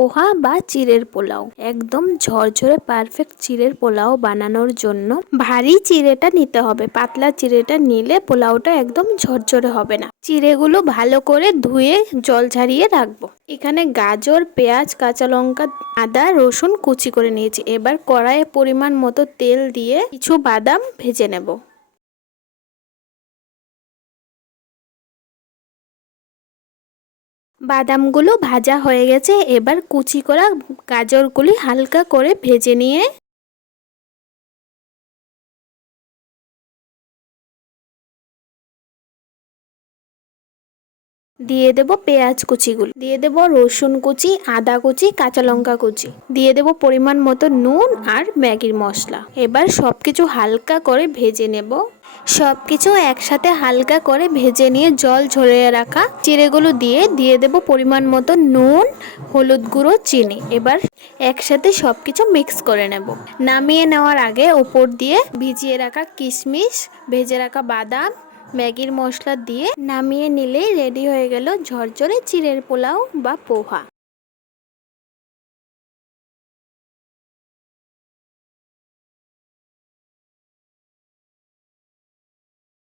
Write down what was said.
পোহা বা চিড়ের পোলাও। একদম ঝরঝরে পারফেক্ট চিড়ের পোলাও বানানোর জন্য ভারী চিড়েটা নিতে হবে। পাতলা চিড়েটা নিলে পোলাওটা একদম ঝরঝরে হবে না। চিড়েগুলো ভালো করে ধুয়ে জল ঝারিয়ে রাখব। এখানে গাজর, পেঁয়াজ, কাঁচা লঙ্কা, আদা, রসুন কুচি করে নিয়েছি। এবার কড়াইয়ে পরিমাণ মতো তেল দিয়ে কিছু বাদাম ভেজে নেব। বাদামগুলো ভাজা হয়ে গেছে এবার কুচি করা গাজরগুলি হালকা করে ভেজে নিয়ে দিয়ে দেব পেঁয়াজ কুচিগুলো, দিয়ে দেব রসুন কুচি, আদা কুচি, কাঁচা লঙ্কা কুচি, দিয়ে দেব পরিমাণ মতো নুন আর ম্যাগির মশলা। এবার সব কিছু হালকা করে ভেজে নেব। সব কিছু একসাথে হালকা করে ভেজে নিয়ে জল ঝরিয়ে রাখা চিড়েগুলো দিয়ে দিয়ে দেব পরিমাণ মতো নুন, হলুদ গুঁড়ো, চিনি। এবার একসাথে সব কিছু মিক্স করে নেব। নামিয়ে নেওয়ার আগে ওপর দিয়ে ভিজিয়ে রাখা কিশমিশ, ভেজে রাখা বাদাম ম্যাগির মশলা দিয়ে নামিয়ে নিলেই রেডি হয়ে গেল ঝরঝরে চিড়ের পোলাও বা পোহা।